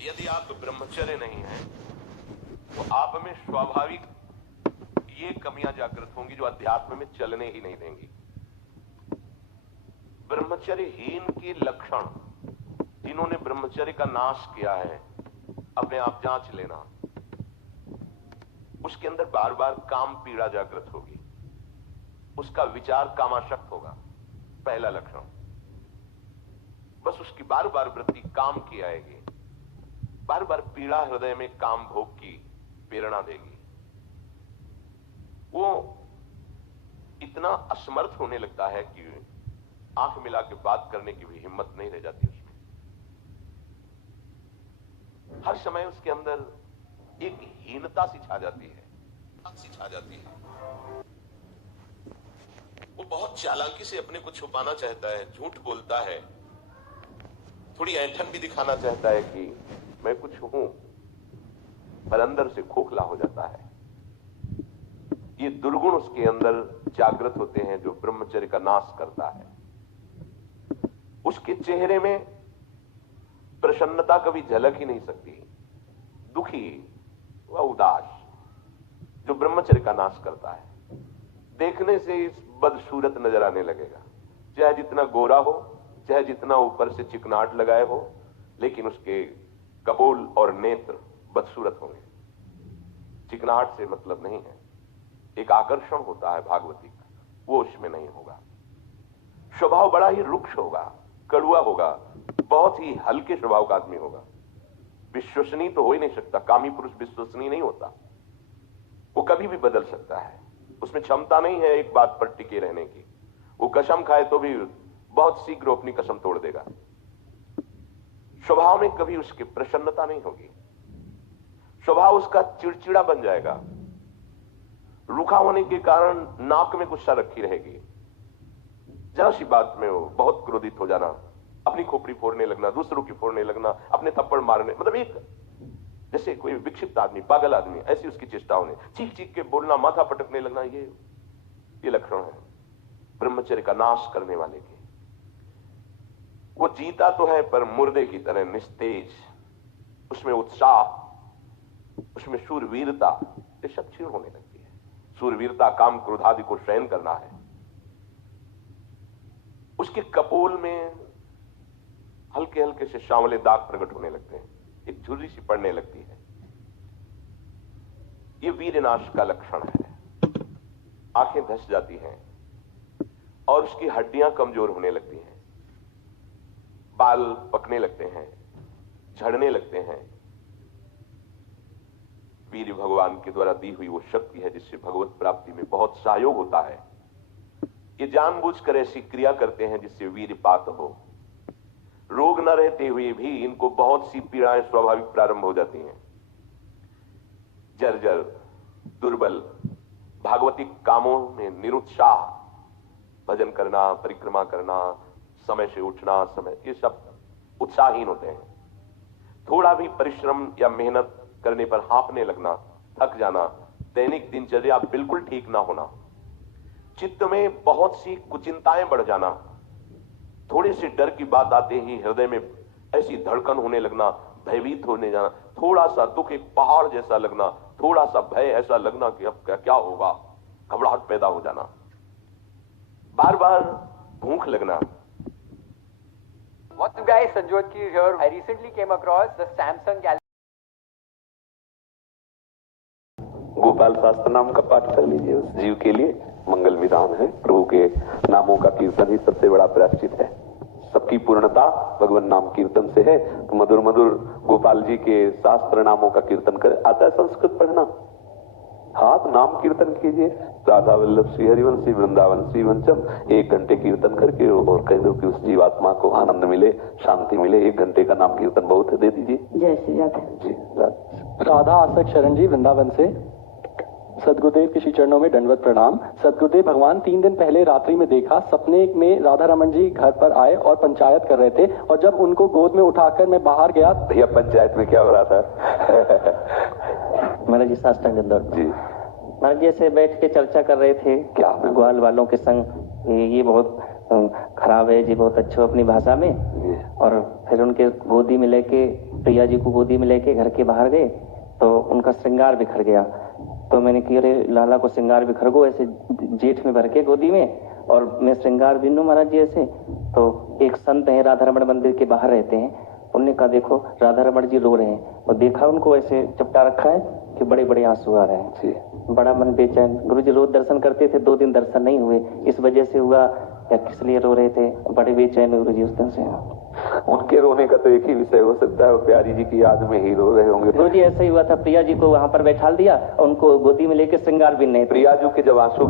यदि आप ब्रह्मचर्य नहीं हैं तो आप में स्वाभाविक ये कमियां जागृत होंगी जो अध्यात्म में चलने ही नहीं देंगी। ब्रह्मचर्यहीन के लक्षण, जिन्होंने ब्रह्मचर्य का नाश किया है, अपने आप जांच लेना। उसके अंदर बार बार काम पीड़ा जागृत होगी, उसका विचार कामाशक्त होगा, पहला लक्षण। बस उसकी बार बार वृत्ति काम की आएगी, बार बार पीड़ा हृदय में काम भोग की प्रेरणा देगी। वो इतना असमर्थ होने लगता है कि आंख मिला के बात करने की भी हिम्मत नहीं रह जाती उसमें। हर समय उसके अंदर एक हीनता सी छा जाती है, वो बहुत चालाकी से अपने को छुपाना चाहता है, झूठ बोलता है, थोड़ी ऐंठन भी दिखाना चाहता है कि मैं कुछ हूं, पर अंदर से खोखला हो जाता है। ये दुर्गुण उसके अंदर जागृत होते हैं जो ब्रह्मचर्य का नाश करता है। उसके चेहरे में प्रसन्नता कभी झलक ही नहीं सकती, दुखी व उदास, जो ब्रह्मचर्य का नाश करता है। देखने से इस बदसूरत नजर आने लगेगा, चाहे जितना गोरा हो, चाहे जितना ऊपर से चिकनाट लगाए हो, लेकिन उसके कपोल और नेत्र बदसूरत होंगे। चिकनाहट से मतलब नहीं है, एक आकर्षण होता है भागवती का, वो उसमें नहीं होगा। स्वभाव बड़ा ही रुक्ष होगा, कड़ुआ होगा, बहुत ही हल्के स्वभाव का आदमी होगा। विश्वसनीय तो हो ही नहीं सकता, कामी पुरुष विश्वसनीय नहीं होता, वो कभी भी बदल सकता है। उसमें क्षमता नहीं है एक बात पर टिके रहने की। वो कसम खाए तो भी बहुत शीघ्र अपनी कसम तोड़ देगा। स्वभाव में कभी उसकी प्रसन्नता नहीं होगी, स्वभाव उसका चिड़चिड़ा बन जाएगा। रूखा होने के कारण नाक में गुस्सा रखी रहेगी, जरा सी बात में वो बहुत क्रोधित हो जाना, अपनी खोपड़ी फोड़ने लगना, दूसरों की फोड़ने लगना, अपने थप्पड़ मारने, मतलब एक जैसे कोई विक्षिप्त आदमी, पागल आदमी, ऐसी उसकी चेष्टाओं ने चीख चीख के बोलना, माथा पटकने लगना, ये लक्षण है ब्रह्मचर्य का नाश करने वाले के। वो जीता तो है पर मुर्दे की तरह निस्तेज, उसमें उत्साह, उसमें शूरवीरता, ये सब क्षीण होने लगती है। शूरवीरता काम क्रोध आदि को सहन करना है। उसके कपोल में हल्के हल्के से सांवले दाग प्रकट होने लगते हैं, एक झुर्री सी पड़ने लगती है। ये वीरनाश का लक्षण है। आंखें धस जाती हैं और उसकी हड्डियां कमजोर होने लगती हैं, बाल पकने लगते हैं, झड़ने लगते हैं। वीर भगवान के द्वारा दी हुई वो शक्ति है जिससे भगवत प्राप्ति में बहुत सहयोग होता है। ये जानबूझकर ऐसी क्रिया करते हैं जिससे वीरपात हो। रोग न रहते हुए भी इनको बहुत सी पीड़ाएं स्वाभाविक प्रारंभ हो जाती हैं। जर्जर, दुर्बल, भागवतिक कामों में निरुत्साह, भजन करना, परिक्रमा करना, समय से उठना, समय, ये सब उत्साहहीन होते हैं। थोड़ा भी परिश्रम या मेहनत करने पर हांफने लगना, थक जाना, दैनिक दिनचर्या बिल्कुल ठीक ना होना, चित्त में बहुत सी कुचिंताएं बढ़ जाना, थोड़े से डर की बात आते ही हृदय में ऐसी धड़कन होने लगना, भयभीत होने जाना, थोड़ा सा दुख एक पहाड़ जैसा लगना, थोड़ा सा भय ऐसा लगना कि अब क्या होगा, घबराहट पैदा हो जाना, बार बार भूख लगना। What's up guys, Sanjot Ki here. I recently came across the Samsung Galaxy. Gopal शास्त्र नाम का पाठ कर लीजिए, उस जीव के लिए मंगल विधान है। प्रभु के नामों का कीर्तन ही सबसे बड़ा प्रायश्चित है। सबकी पूर्णता भगवान नाम कीर्तन से है। तो मधुर मधुर गोपाल जी के शास्त्र नामों का कीर्तन कर। आता है संस्कृत पढ़ना? हाथ नाम कीर्तन कीजिए, राधा वल्लभ श्री हरिवंशी वृंदावन श्री वंशम। 1 घंटे कीर्तन करके और कह दो कि उस जीवात्मा को आनंद मिले, शांति मिले। 1 घंटे का नाम कीर्तन बहुत है, दे दीजिए। जय श्री राधा जी। राधा आसक शरण जी वृंदावन से। सदगुरुदेव के श्री चरणों में दंडवत प्रणाम। सदगुरुदेव भगवान 3 दिन पहले रात्रि में देखा, सपने में राधा रमन जी घर पर आए और पंचायत कर रहे थे, और जब उनको गोद में उठाकर मैं बाहर गया। भैया पंचायत में क्या हो रहा था? महाराज जी साष्टांग दंडवत जी। महाराज जी ऐसे बैठ के चर्चा कर रहे थे क्या? ग्वाल वालों के संग, ये बहुत खराब है जी, बहुत अच्छे अपनी भाषा में। और फिर उनके गोदी में लेके, प्रिया जी को गोदी में लेके घर के बाहर गए तो उनका श्रृंगार बिखर गया। तो मैंने कहा अरे लाला को श्रृंगार बिखर गो, ऐसे जेठ में भर के गोदी में, और मैं श्रृंगार बिन्नू महाराज जी ऐसे। तो एक संत है राधा रमण मंदिर के बाहर रहते हैं, उन्होंने कहा देखो राधा रमण जी रो रहे हैं, और देखा उनको ऐसे चपटा रखा है कि बड़े बड़े आंसू आ रहे हैं। बड़ा मन बेचैन। गुरु जी रोज दर्शन करते थे, 2 दिन दर्शन नहीं हुए, इस वजह से हुआ या किस लिए रो रहे थे, बड़े बेचैन गुरु जी उस दिन से। उनके रोने का तो एक ही विषय हो सकता है, वो प्यारी जी की याद में ही रो रहे होंगे। गुरु जी ऐसा ही हुआ था, प्रिया जी को वहां पर बैठा दिया और उनको गोदी में लेकर श्रृंगार बिन्ने। प्रिया जी के जब आंसू